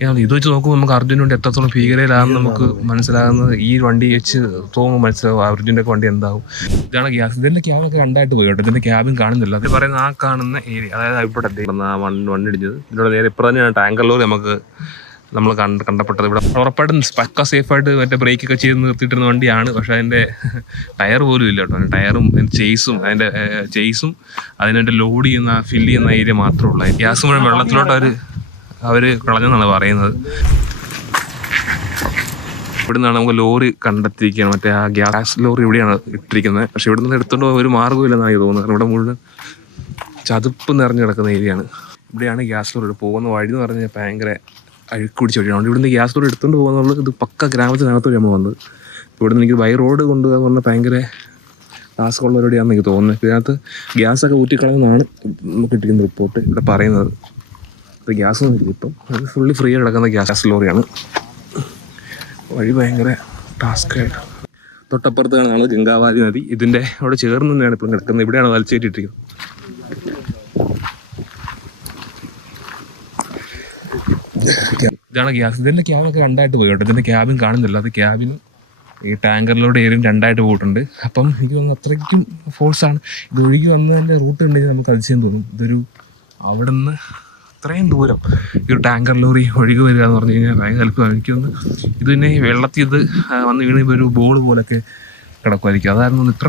ഇത് വെച്ച് നോക്കുമ്പോൾ നമുക്ക് അർജുൻ്റെ വണ്ടി എത്രത്തോളം ഭീകരയിലാണെന്ന് നമുക്ക് മനസ്സിലാകുന്നത് ഈ വണ്ടി വെച്ച് തോന്നുമ്പോൾ മനസ്സിലാവും അർജുൻ്റെ ഒക്കെ വണ്ടി എന്താവും. ഇതാണ് ഗ്യാസ്. ഇതിൻ്റെ ക്യാബിനൊക്കെ രണ്ടായിട്ട് പോയി കേട്ടോ. ഇതിൻ്റെ ക്യാബിൻ കാണുന്നില്ല. അത് പറയുന്ന ആ കാണുന്ന ഏരിയ, അതായത് ഇവിടെ വണ്ടിടിച്ചത് ഇതിലൂടെ നേരെ ഇപ്പം തന്നെയാണ് ടാങ്കർ ലോറി നമ്മൾ കണ്ടപ്പെട്ടത്. ഇവിടെ ഉറപ്പായിട്ടും പക്ക സേഫായിട്ട് മറ്റേ ബ്രേക്കൊക്കെ ചെയ്ത് നിർത്തിയിട്ടിരുന്ന വണ്ടിയാണ്. പക്ഷേ അതിൻ്റെ ടയർ പോലും ഇല്ല കേട്ടോ. ടയറും അതിൻ്റെ ചേസും അതിൻ്റെ ലോഡ് ചെയ്യുന്ന ഫില്ല് ചെയ്യുന്ന ഏരിയ മാത്രമേ ഉള്ളൂ. ഗ്യാസ് മുഴുവൻ വെള്ളത്തിലോട്ട് അവർ കളഞ്ഞെന്നാണ് പറയുന്നത്. ഇവിടെ നിന്നാണ് നമുക്ക് ലോറി കണ്ടെത്തിയിരിക്കുകയാണ്. മറ്റേ ആ ഗ്യാസ് ലോറി ഇവിടെയാണ് ഇട്ടിരിക്കുന്നത്. പക്ഷെ ഇവിടെ നിന്ന് എടുത്തുകൊണ്ട് പോകാൻ ഒരു മാർഗ്ഗമില്ലെന്നാണ് എനിക്ക് തോന്നുന്നത്. ഇവിടെ മുഴുവൻ ചതുപ്പ് നിറഞ്ഞു കിടക്കുന്ന ഏരിയയാണ്. ഇവിടെയാണ് ഗ്യാസ് ലോറി പോകുന്ന വഴി എന്ന് പറഞ്ഞാൽ ഭയങ്കര അഴുക്ക് പിടിച്ച വഴിയാണ്. ഇവിടുന്ന് ഗ്യാസ് ലോറി എടുത്തുകൊണ്ട് പോകുന്നുള്ളത് ഇത് പക്ക ഗ്രാമത്തിനകത്ത് നമ്മൾ വന്നത്. ഇവിടുന്ന് എനിക്ക് ബൈ റോഡ് കൊണ്ടുപോകാൻ പറഞ്ഞാൽ ഭയങ്കര ടാസ്ക് ഉള്ളവരോടെയാണെന്ന് എനിക്ക് തോന്നുന്നത്. ഇതിനകത്ത് ഗ്യാസൊക്കെ ഊറ്റിക്കളയുന്നതാണ് നമുക്ക് കിട്ടിക്കുന്ന റിപ്പോർട്ട് ഇവിടെ പറയുന്നത്. ഇത് ഗ്യാസ് ഒന്നും ഇപ്പം അത് ഫുള്ളി ഫ്രീ ആയി കിടക്കുന്ന ഗ്യാസ് ലോറിയാണ്. വഴി ഭയങ്കര ടാസ്ക്കായിട്ട്. തൊട്ടപ്പുറത്ത് കാണുന്നത് ഗംഗാവാലി നദി. ഇതിൻ്റെ അവിടെ ചേർന്ന് തന്നെയാണ് ഇപ്പം കിടക്കുന്നത്. ഇവിടെയാണ് വലിച്ചേറ്റിട്ടിരിക്കുന്നത്. ഇതാണ് ഗ്യാസ്. ഇതിൻ്റെ ക്യാബിനൊക്കെ രണ്ടായിട്ട് പോയി കേട്ടോ. ഇതിൻ്റെ ക്യാബിൻ കാണുന്നില്ല. അത് ക്യാബിന് ഈ ടാങ്കറിലൂടെ ഏരിയയും രണ്ടായിട്ട് പോയിട്ടുണ്ട്. അപ്പം എനിക്ക് തോന്നുന്നു അത്രയ്ക്കും ഫോഴ്സാണ്. ഇത് ഒഴുകി വന്നതിൻ്റെ റൂട്ട് ഉണ്ടെങ്കിൽ നമുക്ക് അതിശയം തോന്നും. ഇതൊരു അവിടെ നിന്ന് ഇത്രയും ദൂരം ഈ ഒരു ടാങ്കർ ലോറി ഒഴുകി വരിക എന്ന് പറഞ്ഞു കഴിഞ്ഞാൽ ഭയങ്കര എളുപ്പമാണ്. എനിക്കൊന്ന് ഇത് പിന്നെ വെള്ളത്തിൽ ഇത് വന്ന് വീണപ്പോൾ ഒരു ബോൾ പോലൊക്കെ കിടക്കുമായിരിക്കും. അതായിരുന്നു ഇത്ര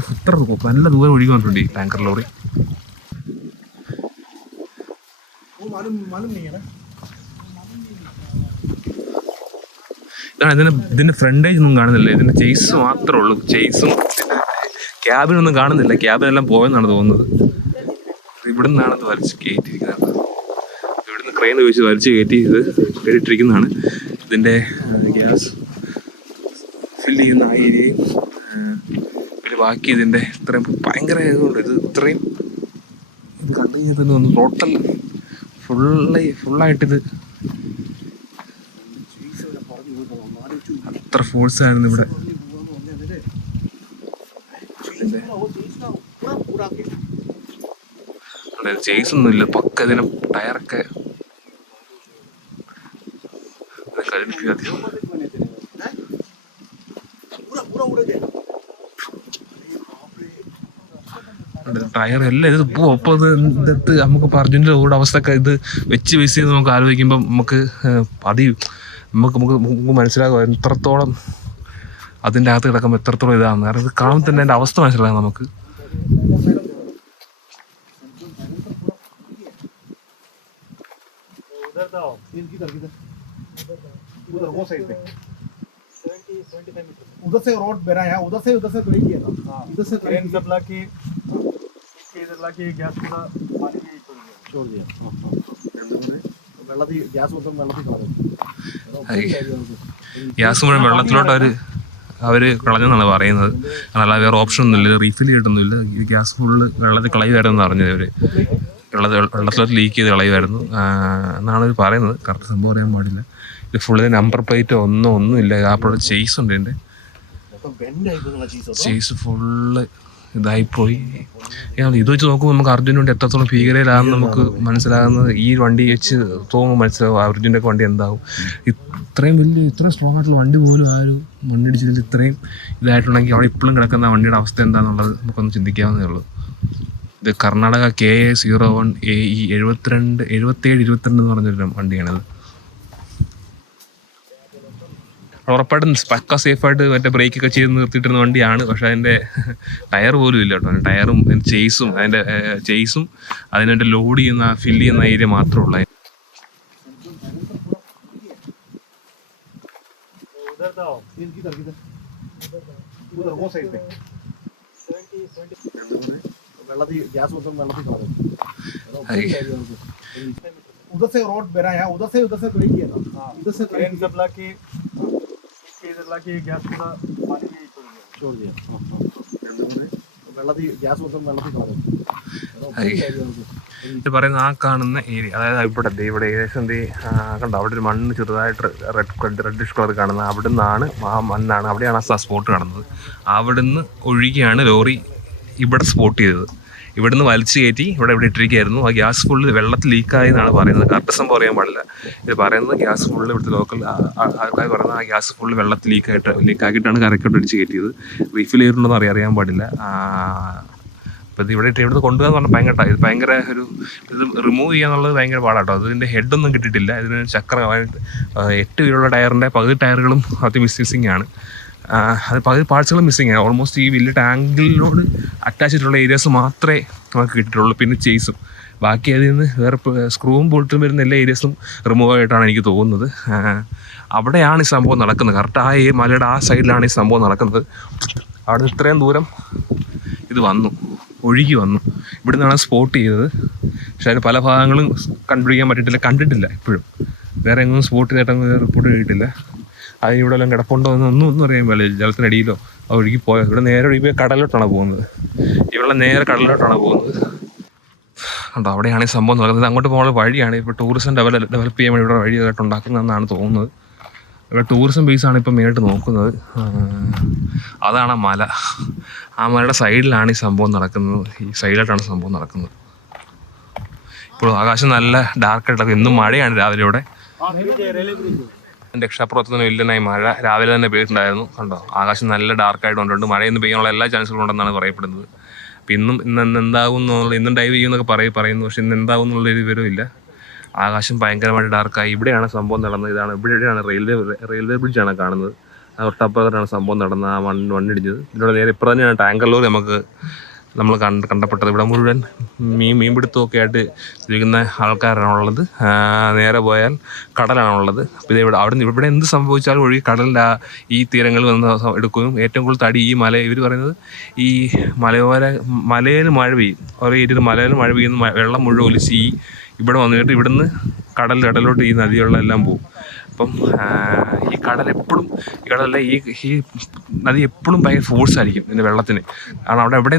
നല്ല ദൂരം ഒഴുകി വന്നിട്ടുണ്ട് ഈ ടാങ്കർ ലോറി. ഇതിൻ്റെ ഫ്രണ്ടേജ് ഒന്നും കാണുന്നില്ല. ഇതിൻ്റെ ചേസ് മാത്രമേ ഉള്ളൂ. ചേസും ക്യാബിനൊന്നും കാണുന്നില്ല. ക്യാബിനെല്ലാം പോയെന്നാണ് തോന്നുന്നത്. ഇവിടെ നിന്നാണ് ഇത് വലിച്ച് കയറ്റിയിരിക്കുന്നത്. ഇവിടുന്ന് ക്രെയിൻ ഉപയോഗിച്ച് വലിച്ച് കയറ്റി ഇത് കയറ്റിയിരിക്കുന്നതാണ്. ഇതിൻ്റെ ഗ്യാസ് ഫില്ല് ചെയ്യുന്ന ആ ഏരിയയും പിന്നെ ബാക്കി ഇതിൻ്റെ ഇത്രയും ഭയങ്കര ഇതുകൊണ്ട് ഇത് ഇത്രയും ഇത് കണ്ടു കഴിഞ്ഞാൽ തന്നെ ഒന്ന് ടോട്ടൽ ഫുള്ളായിട്ടിത് അത്ര ഫോഴ്സായിരുന്നു ഇവിടെ. ചേസ് ഒന്നുമില്ല. പക്ക ഇതിന് ടയറൊക്കെ ടയർ എല്ലാം ഇത് ഒപ്പം ഇതെടുത്ത് നമുക്ക് അർജുൻ്റെ കൂടെ അവസ്ഥയൊക്കെ ഇത് വെച്ച് ബേസ് ചെയ്ത് നമുക്ക് ആലോചിക്കുമ്പം നമുക്ക് നമുക്ക് മനസ്സിലാകും എത്രത്തോളം അതിൻ്റെ അകത്ത് കിടക്കുമ്പോൾ എത്രത്തോളം ഇതാണ്. കാരണം ഇത് കാണുമ്പോൾ തന്നെ അതിൻ്റെ അവസ്ഥ മനസ്സിലാകും നമുക്ക്. उधर से रोड बना है, उधर से गई है ना, इधर से ट्रेन सब लाके इधर लाके गैस पूरा पानी में छोड़ दिया വെള്ളത്തിൽ ഗ്യാസ് മൊത്തം വെള്ളത്തിൽ കളഞ്ഞു. ഗ്യാസ് മുഴുവൻ വെള്ളത്തിലോട്ട് അവർ കളഞ്ഞെന്നാണ് പറയുന്നത്. അല്ലാതെ വേറെ ഓപ്ഷൻ ഒന്നുമില്ല. റീഫിൽ ചെയ്തിട്ടൊന്നുമില്ല. ഈ ഗ്യാസ് ഫുള്ള് വെള്ളത്തിൽ കളയുമായിരുന്നു അറിഞ്ഞത്. വെള്ളത്തിലോട്ട് ലീക്ക് ചെയ്ത് കളയുമായിരുന്നു എന്നാണ് അവർ പറയുന്നത്. കറക്റ്റ് സംഭവം അറിയാൻ പാടില്ല. ഇത് ഫുള്ള് നമ്പർ പ്ലേറ്റോ ഒന്നുമില്ല. ആ പ്രോഡക്റ്റ് ചേസ് ഉണ്ട്. എൻ്റെ ചേസ് ഫുള്ള് ഇതായിപ്പോയി. ഇത് വെച്ച് നോക്കുമ്പോൾ നമുക്ക് അർജുൻ്റെ വണ്ടി എത്രത്തോളം ഭീകരയിലാണെന്ന് നമുക്ക് മനസ്സിലാകുന്നത് ഈ വണ്ടി വെച്ച് തോന്നുമ്പോൾ മനസ്സിലാവും അർജുൻ്റെ ഒക്കെ വണ്ടി എന്താവും. ഇത്രയും സ്ട്രോങ് ആയിട്ടുള്ള വണ്ടി പോലും ആ ഒരു മണ്ണിടിച്ചിൽ ഇത്രയും ഇതായിട്ടുണ്ടെങ്കിൽ അവിടെ ഇപ്പോഴും കിടക്കുന്ന വണ്ടിയുടെ അവസ്ഥ എന്താണെന്നുള്ളത് നമുക്കൊന്ന് ചിന്തിക്കാവുന്നതേ ഉള്ളൂ. ഇത് കർണാടക KA01 AE 7722 എന്ന് പറഞ്ഞൊരു വണ്ടിയാണിത്. ഉറപ്പായിട്ടും പക്ക സേഫായിട്ട് മറ്റേ ബ്രേക്കൊക്കെ ചെയ്ത് നിർത്തിയിട്ടിരുന്ന വണ്ടിയാണ്. പക്ഷേ അതിൻ്റെ ടയർ പോലും ഇല്ല കേട്ടോ. ടയറും ചേസും അതിൻ്റെ ലോഡ് ചെയ്യുന്ന ഫില്ല് ചെയ്യുന്ന ഏരിയ മാത്രമേ ഉള്ളൂ. വെള്ളത്തിൽ ഗ്യാസ് മൊത്തം വെള്ളത്തിൽ കളഞ്ഞു. उधर से रोड बना है, उधर से गई है ना, इधर से ट्रेन सब लाके इधर लाके गैस पूरा पानी में छोड़ दिया വെള്ളത്തിൽ ഗ്യാസ് മൊത്തം വെള്ളത്തിൽ കളഞ്ഞു. ഇത് പറയുന്ന ആ കാണുന്ന ഏരിയ, അതായത് ഇവിടെ ഏകദേശം കണ്ടോ അവിടെ ഒരു മണ്ണ് ചെറുതായിട്ട് റെഡിഷ് കളർ കാണുന്നത്. അവിടെ നിന്നാണ് ആ മണ്ണാണ്, അവിടെയാണ് ആ സ്പോട്ട് കാണുന്നത്. അവിടുന്ന് ഒഴുകിയാണ് ലോറി ഇവിടെ സ്പോട്ട് ചെയ്തത്. ഇവിടുന്ന് വലിച്ചു കയറ്റി ഇവിടെ ഇട്ടിരിക്കുകയായിരുന്നു. ആ ഗ്യാസ് ഫുള്ള് വെള്ളത്തിൽ ലീക്കായി എന്നാണ് പറയുന്നത്. കറക്റ്റ് സംഭവം അറിയാൻ പാടില്ല. ഇത് പറയുന്നത് ഗ്യാസ് ഫുള്ള് ഇവിടുത്തെ ലോക്കൽ ആൾക്കാർ പറയുന്നത് ആ ഗ്യാസ് ഫുള്ള് വെള്ളത്തിൽ ലീക്കാക്കിയിട്ടാണ് കരക്കോട്ട് അടിച്ച് കയറ്റിയത്. റീഫിൽ ചെയ്തിട്ടുണ്ടെന്ന് അറിയാൻ പാടില്ല. അപ്പോൾ ഇത് ഇവിടുന്ന് കൊണ്ടുപോകാന്ന് പറഞ്ഞാൽ ഭയങ്കര ഇത് റിമൂവ് ചെയ്യാന്നുള്ളത് ഭയങ്കര പാടാട്ടോ. അതിൻ്റെ ഹെഡൊന്നും കിട്ടിയിട്ടില്ല. ഇതിന് ചക്രം 8 വീലുള്ള ടയറിൻ്റെ പകുതി ടയറുകളും അത് മിസ്സിങ് ആണ്. അത് പകുതി പാർട്സുകളും മിസ്സിങ് ആണ്. ഓൾമോസ്റ്റ് ഈ വലിയ ടാങ്കിലോട് അറ്റാച്ച് ചെയ്തിട്ടുള്ള ഏരിയാസ് മാത്രമേ നമുക്ക് കിട്ടിയിട്ടുള്ളൂ. പിന്നെ ചേസും ബാക്കി അതിൽ നിന്ന് വേറെ സ്ക്രൂവും ബോൾട്ടും വരുന്ന എല്ലാ ഏരിയാസും റിമൂവ് ആയിട്ടാണ് എനിക്ക് തോന്നുന്നത്. അവിടെയാണ് ഈ സംഭവം നടക്കുന്നത്. കറക്റ്റ് മലയുടെ ആ സൈഡിലാണ് ഈ സംഭവം നടക്കുന്നത്. അവിടെ നിന്ന് ഇത്രയും ദൂരം ഇത് ഒഴുകി വന്നു. ഇവിടെ നിന്നാണ് സ്പോട്ട് ചെയ്തത്. പക്ഷേ അതിന് പല ഭാഗങ്ങളും കണ്ടിട്ടില്ല ഇപ്പോഴും. വേറെ എങ്ങും സ്പോട്ട് ചെയ്തിട്ടൊന്നും റിപ്പോർട്ട് ചെയ്തിട്ടില്ല. അത് ഇവിടെ എല്ലാം കിടപ്പുണ്ടോ ഒന്നും അറിയാൻ പാടില്ല. ജലത്തിനടിയിലോ ഒഴുകി പോയോ. ഇവിടെ നേരെ ഒഴുകി കടലിലോട്ടാണ് പോകുന്നത്. ഇവിടെ നേരെ കടലിലോട്ടാണ് പോകുന്നത്. കണ്ടോ, അവിടെയാണ് ഈ സംഭവം നടക്കുന്നത്. അങ്ങോട്ട് പോകുന്ന വഴിയാണ് ഇപ്പോൾ ടൂറിസം ഡെവലപ്പ് ചെയ്യാൻ വേണ്ടി ഇവിടെ വഴിയായിട്ട് ഉണ്ടാക്കുന്നതെന്നാണ് തോന്നുന്നത്. ഇവിടെ ടൂറിസം ബേസാണ് ഇപ്പം മെയിനായിട്ട് നോക്കുന്നത്. അതാണ് ആ മല. ആ മലയുടെ സൈഡിലാണ് ഈ സംഭവം നടക്കുന്നത്. ഈ സൈഡിലായിട്ടാണ് സംഭവം നടക്കുന്നത്. ഇപ്പോൾ ആകാശം നല്ല ഡാർക്കായിട്ടൊക്കെ. ഇന്നും മഴയാണ് രാവിലെ ഇവിടെ. രക്ഷാപ്രവർത്തനം ഇല്ലെന്നായി മഴ രാവിലെ തന്നെ പെയ്തിട്ടുണ്ടായിരുന്നു. കണ്ടോ, ആകാശം നല്ല ഡാർക്കായിട്ട് കൊണ്ടുണ്ട്. മഴയൊന്നും പെയ്യാനുള്ള എല്ലാ ചാൻസുകളും ഉണ്ടെന്നാണ് പറയപ്പെടുന്നത്. അപ്പം ഇന്ന് എന്താകും എന്നുള്ളത്, ഇന്നും ഡൈവ് ചെയ്യുമെന്നൊക്കെ പറയുന്നു. പക്ഷെ ഇന്ന് എന്താകും എന്നുള്ളൊരു വിവരമില്ല. ആകാശം ഭയങ്കരമായിട്ട് ഡാർക്കായി. ഇവിടെയാണ് സംഭവം നടന്നത്. ഇവിടെയാണ് റെയിൽവേ ബ്രിഡ്ജാണ് കാണുന്നത്. തൊട്ടപ്പുറത്താണ് സംഭവം നടന്നത്. ആ മണ്ണിടിഞ്ഞത്. ഇതിലൂടെ നേരെ ഇപ്പം തന്നെയാണ് ടാങ്കർ ലോറി നമ്മൾ കണ്ടപ്പെട്ടത്. ഇവിടെ മുഴുവൻ മീൻപിടുത്തമൊക്കെ ആയിട്ട് ഇരിക്കുന്ന ആൾക്കാരാണുള്ളത്. നേരെ പോയാൽ കടലാണുള്ളത്. അപ്പോൾ ഇവിടെ എന്ത് സംഭവിച്ചാലും ഒഴുകി കടലിൻ്റെ ഈ തീരങ്ങളിൽ വന്ന് എടുക്കുകയും ഏറ്റവും കൂടുതൽ തടി ഈ ഇവർ പറയുന്നത് ഈ മലയിൽ മഴ പെയ്യും. ഓരോ ഏരിയയിൽ മലയിൽ മഴ പെയ്യുന്ന വെള്ളം മുഴുവൻ ഒലിച്ച് ഇവിടെ വന്നിട്ട് ഇവിടുന്ന് കടലിലോട്ട് ഈ നദികളിലെല്ലാം പോകും. അപ്പം ഈ കടലിലെ ഈ നദി എപ്പോഴും ഭയങ്കര ഫോഴ്സായിരിക്കും ഇതിൻ്റെ വെള്ളത്തിന്. കാരണം അവിടെ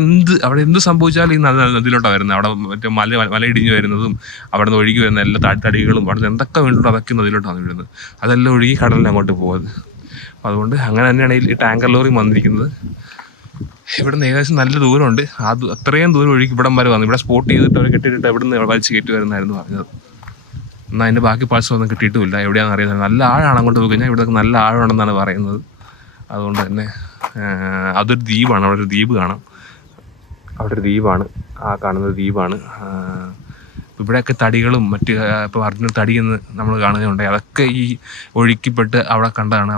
എന്ത് സംഭവിച്ചാലും ഈ നദിയിലോട്ടാണ് വരുന്നത്. അവിടെ മറ്റേ മല ഇടിഞ്ഞ് വരുന്നതും അവിടെ നിന്ന് ഒഴുകി വരുന്ന എല്ലാ തടികളും അവിടെ നിന്ന് എന്തൊക്കെ വേണ്ടിയിട്ടും അതൊക്കെ നദിയിലോട്ടാണ് വീഴുന്നത്. അതെല്ലാം ഒഴുകി കടലിൽ അങ്ങോട്ട് പോകുന്നത്. അപ്പം അതുകൊണ്ട് അങ്ങനെ തന്നെയാണ് ഈ ടാങ്കർ ലോറി വന്നിരിക്കുന്നത്. ഇവിടുന്ന് ഏകദേശം നല്ല ദൂരമുണ്ട്. അത്രയും ദൂരം ഒഴുകി ഇവിടം വരെ വന്നു. ഇവിടെ സ്പോട്ട് ചെയ്തിട്ട് അവർ കെട്ടിയിട്ട് ഇവിടുന്ന് വലിച്ച് കയറ്റി വരുന്നതായിരുന്നു പറഞ്ഞത്. എന്നാൽ അതിൻ്റെ ബാക്കി പാർട്സ് ഒന്നും കിട്ടിയിട്ടുമില്ല. എവിടെയാണെന്ന് അറിയുന്നത്. നല്ല ആഴമാണ് അങ്ങോട്ട് പോയി കഴിഞ്ഞാൽ ഇവിടെ നല്ല ആഴമാണെന്നാണ് പറയുന്നത്. അതുകൊണ്ട് തന്നെ അതൊരു ദ്വീപാണ്. അവിടെ ഒരു ദ്വീപ് കാണാം. അവിടെ ഒരു ദ്വീപാണ്. ആ കാണുന്നത് ദ്വീപാണ്. ഇവിടെയൊക്കെ തടികളും മറ്റ് ഇപ്പോൾ അർജുന തടിയെന്ന് നമ്മൾ കാണുകയുണ്ടായി. അതൊക്കെ ഈ ഒഴുക്കിപ്പെട്ട് അവിടെ കണ്ടതാണ്.